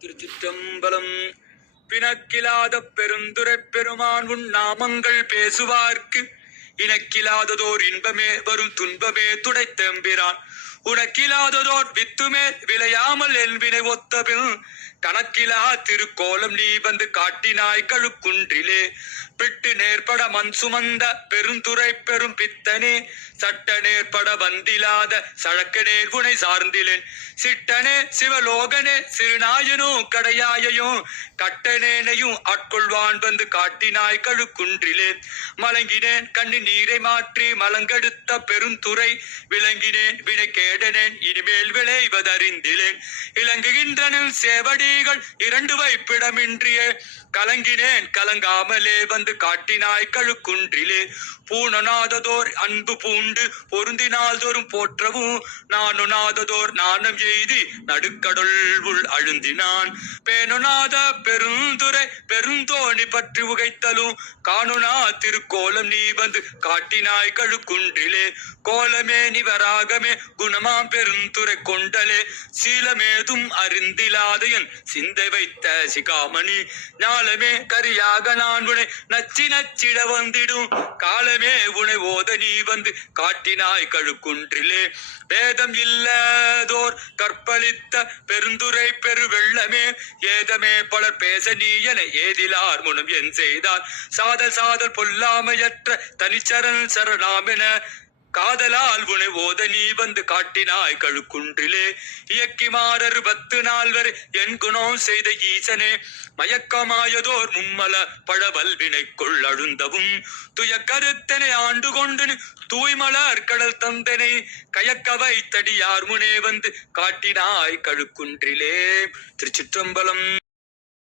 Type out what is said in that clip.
திருச்சிற்றம்பலம். பிணக்கிலாத பெருந்துரை பெருமான் உன் நாமங்கள் பேசுவார்க்கு. இணக்கிலாததோர் இன்பமே வரும் துன்பமே துடைத்தெம்பிரான். உனக்கிலாததோர் வித்துமே விளையாமல் என்பினை ஒத்தபின் கணக்கிலா திருக்கோலம் நீ வந்து காட்டினாய் கழுக்குன்றிலே. பிட்டு நேர்பட மண் சுமந்த பெருந்துரை பெரும் பித்தனே சட்ட நேர்பட வந்திலாத சழக்க நேர்வுனை சார்ந்திலேன். சிட்டனே சிவலோகனே சிறுநாயனும் கடையாயையும் கட்டனேனையும் ஆட்கொள்வான் வந்து காட்டினாய் கழுக்குன்றிலே. மலங்கினேன் கண்ணு நீரை மாற்றி மலங்கெடுத்த பெருந்துரை விளங்கினேன் வினை കേടന് ഇനിമേൽ செய்வதறிந்திலேன் இலங்குகின்றனில் சேவடிகள் இரண்டு வைப்பிடமின்றியே. கலங்கினேன் கலங்காமலே வந்து காட்டினாய் கழுக்குன்றிலே. பூணனாததோர் அன்பு பூண்டு பொருந்தினால் தோறும் போற்றவும் நானுனாததோர் நாணம் எய்தி நடுக்கடல் உள் அழுந்தினான். பேணுநாத பெருந்துரை பெருந்தோணி பற்றி உகைத்தலும் காணுனா திருக்கோலம் நீ வந்து காட்டினாய் கழுக்குன்றிலே. கோலமே நிவராகமே குணமாம் பெருந்துரை கொண்டு கண்டலே சீலமேதும் அறிந்திலாதையன். சிந்தை வைத்த சிகாமணி ஞாலமே கரியாக நான் உனை நச்சி நச்சிட வந்திடும். காலமே உனை ஓத நீ வந்து காட்டினாய் கழுக்குன்றிலே. வேதம் இல்லதோர் கற்பழித்த பெருந்துரை பெரு வெள்ளமே ஏதமே பலர் பேச நீ என ஏதிலார் முனம் என் செய்தார். சாதல் சாதல் பொல்லாமையற்ற தனிச்சரண் சரணாமென காதலால் உனை ஓத நீ வந்து காட்டினாய் கழுக்குன்றிலே. இயக்கி இயக்கிமாறர் பத்து நால்வர் என் குணம் செய்த ஈசனே மயக்கமாயதோர் மும்மல பழவல்வினைக்குள் அழுந்தவும். துய கருத்தனை ஆண்டு கொண்டு தூய்மலர் கடல் தந்தனை கயக்க வைத்தடியார் முனே வந்து காட்டினாய் கழுக்குன்றிலே. திருச்சிற்றம்பலம்